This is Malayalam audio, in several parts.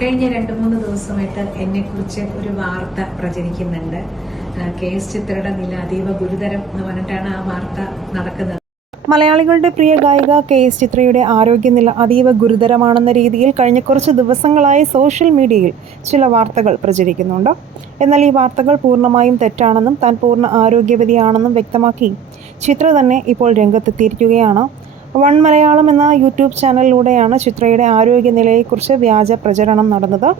കഴിഞ്ഞ 2-3 ദിവസമായിട്ട് എന്നെക്കുറിച്ച് ഒരു വാർത്ത പ്രചരിക്കുന്നുണ്ട്. KS ചിത്രയുടെ നില അതീവ ഗുരുതരം എന്ന് പറഞ്ഞിട്ടാണ് ആ വാർത്ത നടക്കുന്നത്. മലയാളികളുടെ പ്രിയ ഗായിക KS ചിത്രയുടെ ആരോഗ്യനില അതീവ ഗുരുതരമാണെന്ന രീതിയിൽ കഴിഞ്ഞ കുറച്ച് ദിവസങ്ങളായി സോഷ്യൽ മീഡിയയിൽ ചില വാർത്തകൾ പ്രചരിക്കുന്നുണ്ട്. എന്നാൽ ഈ വാർത്തകൾ പൂർണ്ണമായും തെറ്റാണെന്നും താൻ പൂർണ്ണ ആരോഗ്യവതിയാണെന്നും വ്യക്തമാക്കി ചിത്ര തന്നെ ഇപ്പോൾ രംഗത്തെത്തിയിരിക്കുകയാണ്. വൺ മലയാളം എന്ന യൂട്യൂബ് ചാനലിലൂടെയാണ് ചിത്രയുടെ ആരോഗ്യനിലയെക്കുറിച്ച് വ്യാജ പ്രചരണം നടന്നത്.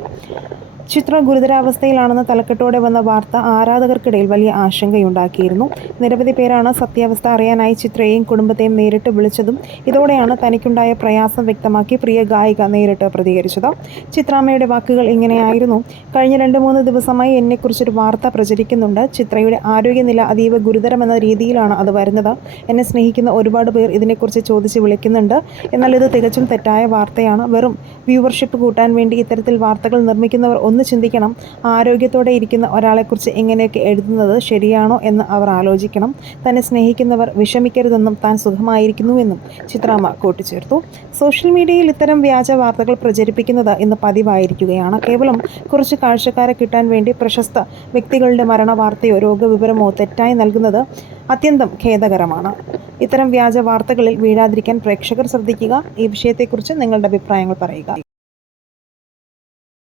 ചിത്ര ഗുരുതരാവസ്ഥയിലാണെന്ന തലക്കെട്ടോടെ വന്ന വാർത്ത ആരാധകർക്കിടയിൽ വലിയ ആശങ്കയുണ്ടാക്കിയിരുന്നു. നിരവധി പേരാണ് സത്യാവസ്ഥ അറിയാനായി ചിത്രയെയും കുടുംബത്തെയും നേരിട്ട് വിളിച്ചതും. ഇതോടെയാണ് തനിക്കുണ്ടായ പ്രയാസം വ്യക്തമാക്കി പ്രിയ ഗായിക നേരിട്ട് പ്രതികരിച്ചത്. ചിത്രാമ്മയുടെ വാക്കുകൾ ഇങ്ങനെയായിരുന്നു: കഴിഞ്ഞ 2-3 ദിവസമായി എന്നെക്കുറിച്ചൊരു വാർത്ത പ്രചരിക്കുന്നുണ്ട്. ചിത്രയുടെ ആരോഗ്യനില അതീവ ഗുരുതരമെന്ന രീതിയിലാണ് അത് വരുന്നത്. എന്നെ സ്നേഹിക്കുന്ന ഒരുപാട് പേർ ഇതിനെക്കുറിച്ച് ചോദിച്ച് വിളിക്കുന്നുണ്ട്. എന്നാൽ ഇത് തികച്ചും തെറ്റായ വാർത്തയാണ്. വെറും വ്യൂവർഷിപ്പ് കൂട്ടാൻ വേണ്ടി ഇത്തരത്തിൽ വാർത്തകൾ നിർമ്മിക്കുന്നവർ ഒന്ന് ചിന്തിക്കണം. ആരോഗ്യത്തോടെ ഇരിക്കുന്ന ഒരാളെക്കുറിച്ച് ഇങ്ങനെയൊക്കെ എഴുതുന്നത് ശരിയാണോ എന്ന് അവർ ആലോചിക്കണം. തന്നെ സ്നേഹിക്കുന്നവർ വിഷമിക്കരുതെന്നും താൻ സുഖമായിരിക്കുന്നുവെന്നും ചിത്രാമ്മ കൂട്ടിച്ചേർത്തു. സോഷ്യൽ മീഡിയയിൽ ഇത്തരം വ്യാജ വാർത്തകൾ പ്രചരിപ്പിക്കുന്നത് ഇന്ന് പതിവായിരിക്കുകയാണ്. കേവലം കുറച്ച് കാഴ്ചക്കാരെ കിട്ടാൻ വേണ്ടി പ്രശസ്ത വ്യക്തികളുടെ മരണവാർത്തയോ രോഗവിവരമോ തെറ്റായി നൽകുന്നത് അത്യന്തം ഖേദകരമാണ്. ഇത്തരം വ്യാജ വാർത്തകളിൽ വീഴാതിരിക്കാൻ പ്രേക്ഷകർ ശ്രദ്ധിക്കുക. ഈ വിഷയത്തെക്കുറിച്ച് നിങ്ങളുടെ അഭിപ്രായങ്ങൾ പറയുക.